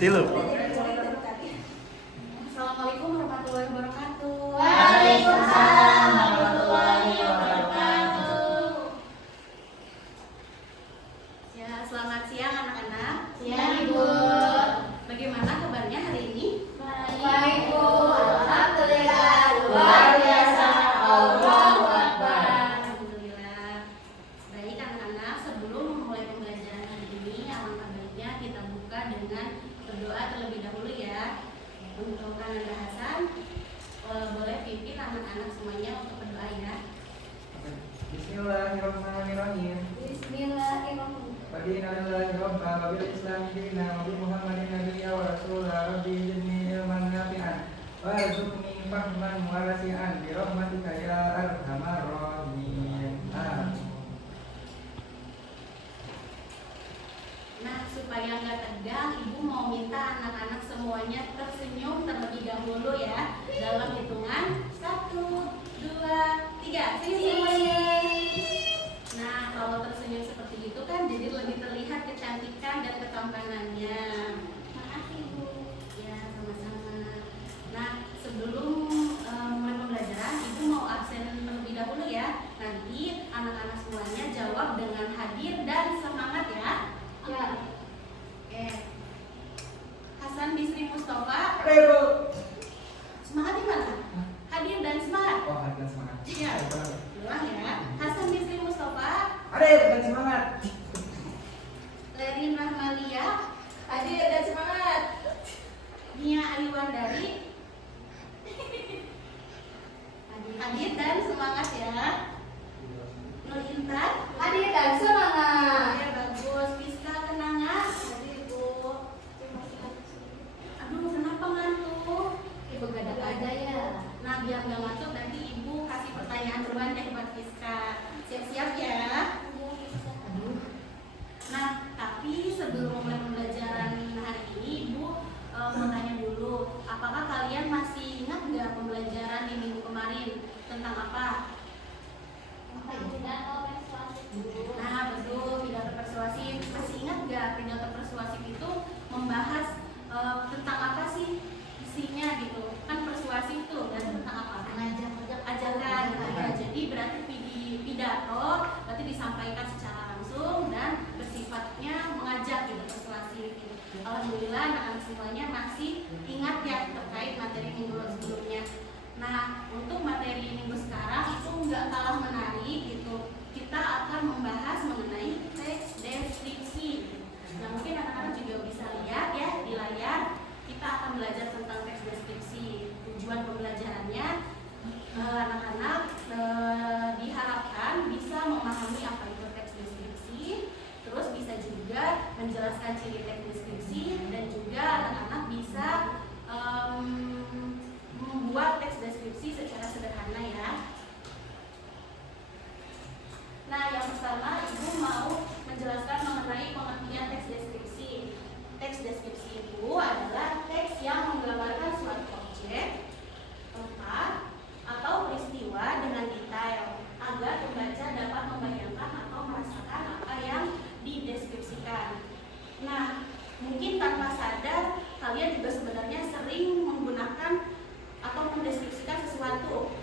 Tilu. Assalamualaikum warahmatullahi wabarakatuh. Waalaikumsalam warahmatullahi wabarakatuh. Ya, selamat siang anak-anak. Siang, Ibu. Bagaimana kabarnya hari ini? Baik, Bu. Alhamdulillah. Luar biasa. Allahu Akbar. Alhamdulillah. Baik anak-anak, sebelum memulai pembelajaran hari ini, alangkah baiknya kita buka dengan berdoa terlebih dahulu ya. Untuk Ananda Hasan, boleh pimpin anak-anak semuanya untuk berdoa ya. Bismillahirrahmanirrahim. Bismillahirrahmanirrahim. Wadinallahi rabba wa bil islami dina wa bi Muhammadin nabiyya wa rasula rabbi zidni ilman nafi'an warzuqni fahman warasi'an bi rahmatika ya arhamar rahimin. Amin. Nah, supaya nggak tegang, Ibu mau minta anak-anak semuanya tersenyum terlebih dahulu ya. Dalam hitungan 1, 2, 3. Senyum semuanya. Nah, kalau tersenyum seperti itu kan jadi lebih terlihat kecantikan dan ketampanannya. Makasih, Bu. Ya, sama-sama. Nah, sebelum mulai pembelajaran, Ibu mau absen terlebih dahulu ya. Nanti anak-anak semuanya jawab dengan hadir dan semangat ya. Ya. Oke. Hasan Bisri Mustafa, Ayo. semangat di mana? Hadir dan semangat. Oh, ada semangat. Iya. Ulang ya. Hasan Bisri Mustafa, Ayo, dan semangat. Lerin Rahmalia, Hadir dan semangat. Nia Ayuwandari, hadir dan semangat ya. Nur Intan, Hadir dan semangat. oke bagus. Piska Kenanga, Hadir, Bu. aduh kenapa ngantuk? Ibu gak ada ya. Nah, biar nggak ngantuk nanti Ibu kasih pertanyaan duluan deh buat Piska. Siap-siap ya. Aduh. Nah, tapi sebelum mulai pembelajaran hari ini, Ibu mau tanya dulu, apakah kalian masih ingat nggak pembelajaran di minggu kemarin tentang apa? Nah, betul, pidato persuasif. Masih ingat nggak pidato persuasif itu membahas tentang apa sih isinya gitu? Kan persuasif tuh, dan tentang apa? Ajakan. Ya, jadi berarti pidato berarti disampaikan secara langsung dan bersifatnya mengajak gitu, persuasif gitu. Alhamdulillah anak-anak semuanya masih ingat ya terkait materi minggu sebelumnya. Nah, untuk materi minggu sekarang itu nggak kalah menarik gitu. Kita akan membahas mengenai teks deskripsi. Nah, mungkin anak-anak juga bisa lihat ya di layar. Kita akan belajar tentang teks deskripsi. Tujuan pembelajarannya anak-anak diharapkan bisa memahami apa itu teks deskripsi, terus bisa juga menjelaskan ciri teks deskripsi, dan juga anak-anak bisa membuat teks deskripsi secara sederhana ya. Nah, yang pertama Ibu mau menjelaskan mengenai pengertian teks deskripsi. Teks deskripsi itu adalah teks yang menggambarkan suatu objek, tempat, atau peristiwa dengan detail agar pembaca dapat membayangkan atau merasakan apa yang dideskripsikan. Nah, mungkin tanpa sadar kalian juga sebenarnya sering menggunakan atau mendeskripsikan sesuatu.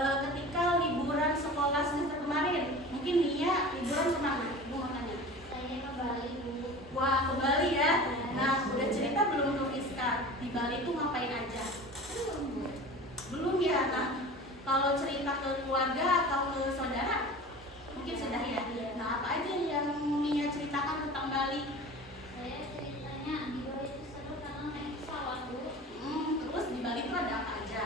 Ketika liburan sekolah semester kemarin, mungkin Nia liburan kemana? Ibu mau tanya. Saya ke Bali, Bu. Wah, ke Bali ya. Nah, udah cerita belum ke Fiska? Di Bali tuh ngapain aja? Belum ya. Nah, kalau cerita ke keluarga atau ke saudara, mungkin sudah ya. Nah, apa aja yang Nia ceritakan tentang Bali? Saya ceritanya di Bali itu seru karena naik pesawat, Bu. Terus di Bali tuh ada apa aja?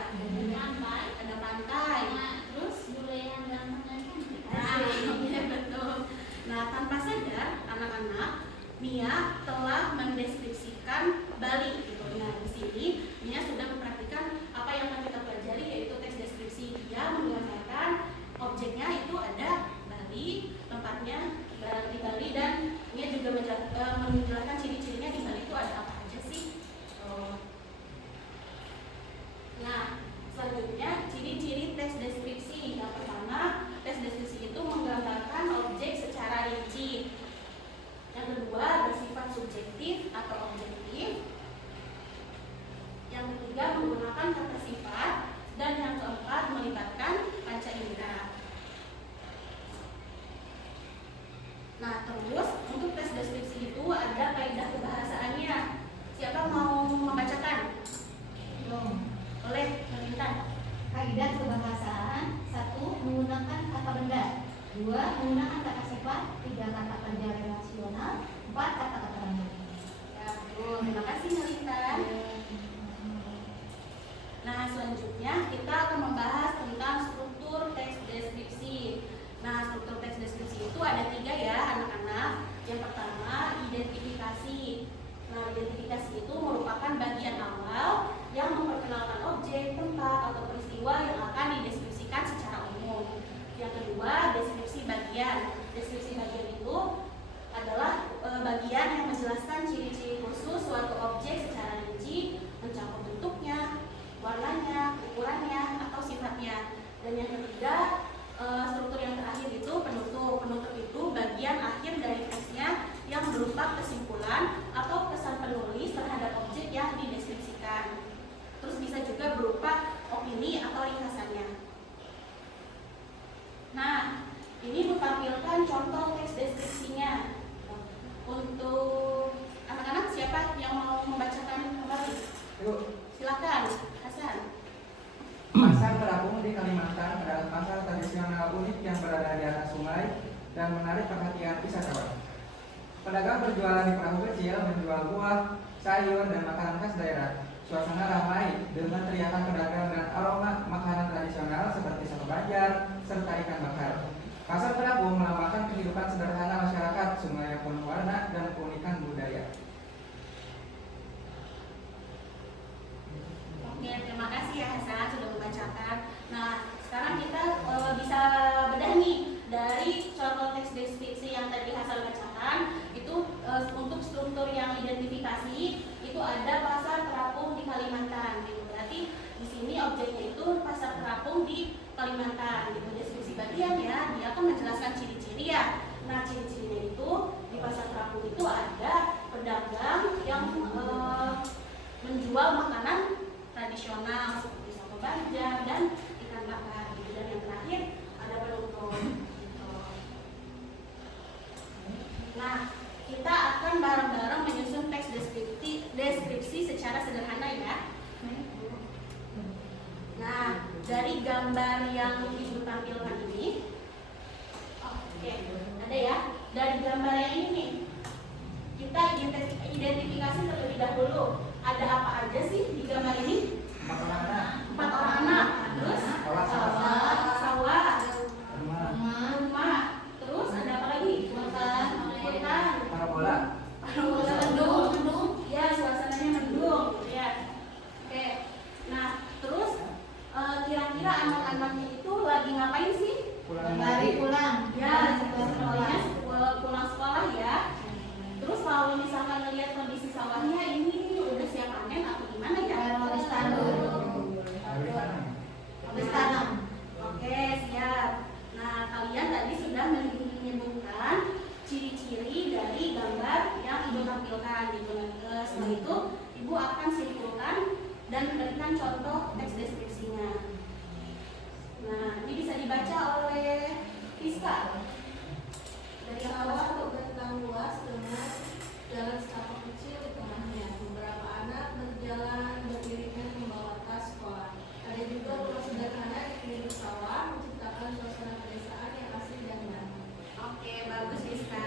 Pantai. Ada pantai. Nah, terus bule yang ganteng dan cantik. Nah, iya betul. Nah, tanpa sadar anak-anak, Nia telah mendeskripsikan Bali gitu. Nah, di sini Nia sudah memperhatikan apa yang akan kita pelajari, yaitu teks deskripsi. Dia menggambarkan objeknya itu ada Bali, tempatnya di Bali, dan Nia juga menjelaskan ciri-cirinya di Bali itu ada apa aja sih. Nah, selanjutnya ciri-ciri teks deskripsi. Yang pertama, teks deskripsi itu menggambarkan objek secara rinci. Yang kedua, bersifat subjektif atau objektif itu merupakan bagian awal yang memperkenalkan objek, tempat, atau peristiwa yang akan dideskripsikan secara umum. Yang kedua, deskripsi bagian. Deskripsi bagian itu adalah bagian yang menjelaskan ciri-ciri khusus suatu objek secara rinci, mencakup bentuknya, warnanya, ukurannya, atau sifatnya. Dan yang ketiga, struktur yang terakhir itu penutup. Penutup itu bagian akhir dari teksnya yang berupa kesimpulan atau kesan penulis terhadap objek yang dideskripsikan. Terus bisa juga berupa opini atau ringkasannya. Nah, ini ditampilkan contoh teks deskripsinya. Untuk anak-anak, siapa yang mau membacakan kembali? Yuk. Silakan, Hasan. Pasar terapung di Kalimantan adalah pasar tradisional unik yang berada di atas sungai dan menarik perhatian wisatawan. Pedagang berjualan di perahu kecil menjual buah, sayur, dan makanan khas daerah. Suasana ramai dengan teriakan pedagang dan aroma makanan tradisional seperti soto banjar serta ikan bakar. Pasar terapung melambangkan kehidupan sederhana masyarakat, sungai yang penuh warna dan keunikan budaya. Oke, terima kasih ya Hasan sudah membacakan. Nah, sekarang kita bisa bedah nih dari contoh teks deskripsi yang tadi Hasan bacakan. Itu untuk struktur yang identifikasi itu ada pasar terapung di Kalimantan. Gitu. Berarti di sini objeknya itu pasar terapung di Kalimantan. Gitu. Deskripsi bagian ya, dia akan menjelaskan ciri-ciri ya. Nah, ciri-cirinya itu di pasar terapung itu ada pedagang yang menjual makanan tradisional seperti soto banjar dan ikan bakar. Gitu. Dan yang terakhir ada penutup. Gitu. Nah, kita akan bareng-bareng menyusun teks deskripsi secara sederhana ya. Nah, dari gambar yang Ibu tampilkan ini, oke, ada ya. Dari gambar yang ini nih, kita identifikasi terlebih dahulu. Ada apa aja sih di gambar ini? 4 orang anak. 4 orang anak. Terus sawah, rumah. Terus ada apa lagi? Hutan. Parabola. Mendung. Ya, suasananya mendung gitu ya. Oke. Nah, terus kira-kira anak-anaknya itu lagi ngapain sih? Pulang. Ya, sekolahnya pulang sekolah ya. Terus kalau misalkan melihat kondisi sawahnya ini udah siap panen atau gimana ya? Habis tanam. Oke, siap. Nah, kalian tadi sudah menyebutkan ciri-ciri dari gambar yang Ibu tampilkan gitu. Setelah itu, Ibu akan simpulkan dan berikan contoh teks deskripsinya. Nah, ini bisa dibaca oleh Rizka. Dari yang Sawah satu. terbentang luas dengan jalan setapak kecil di tengahnya. Beberapa anak berjalan beriringan membawa tas sekolah. Ada juga rumah sederhana di pinggir sawah menciptakan suasana pedesaan yang asli dan nyaman. Oke, bagus Rizka.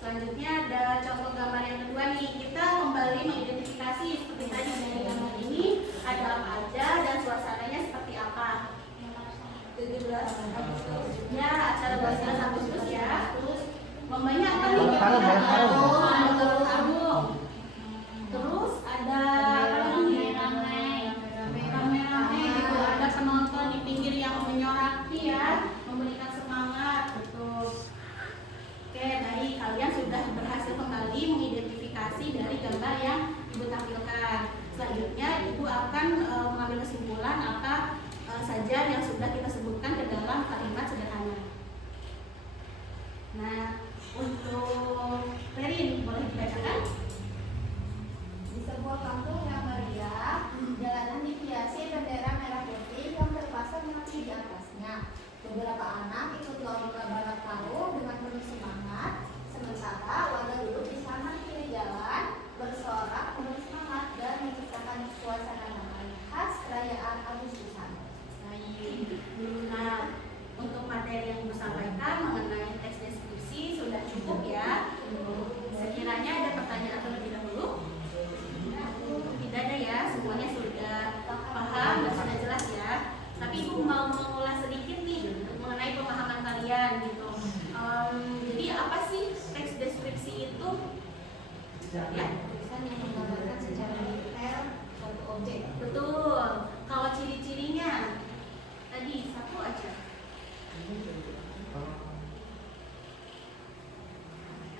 Selanjutnya ada contoh gambar yang kedua nih. Kita kembali mengidentifikasi seperti tadi dari gambar ini ada apa aja dan suasananya seperti apa. 17 Agustus. Ya, acara 12 Agustus ya. Terus lombanya apa nih? Balap karung. tulisan yang menggambarkan secara detail suatu objek. Betul. Kalau ciri-cirinya tadi satu aja.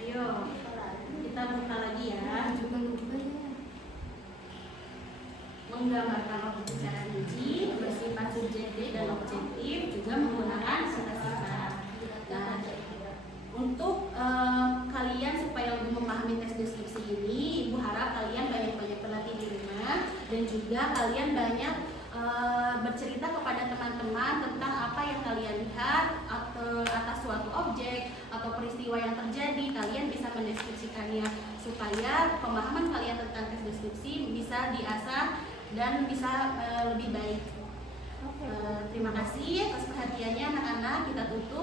Ayo, kita buka lagi ya. Menggambarkan objek secara rinci, bersifat subjektif dan objektif, juga menggunakan sifat-sifat. Nah, untuk kalian supaya lebih memahami tes deskripsi ini, Ibu harap kalian banyak-banyak berlatih di rumah dan juga kalian banyak bercerita kepada teman-teman tentang apa yang kalian lihat atau atas suatu objek atau peristiwa yang terjadi. Kalian bisa mendeskripsikannya supaya pemahaman kalian tentang tes deskripsi bisa diasah dan bisa lebih baik. Terima kasih atas perhatiannya anak-anak. Kita tutup.